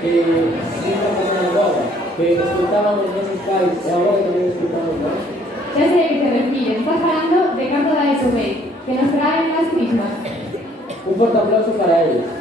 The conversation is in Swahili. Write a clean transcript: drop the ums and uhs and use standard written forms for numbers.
sí está pasando agora, que escutábamos nosos pais e agora tamén escutamos nós. Ya sé a qué te refieres. Estás hablando de Campo da SOB, que nos traen las crismas. Un forte aplauso para eles.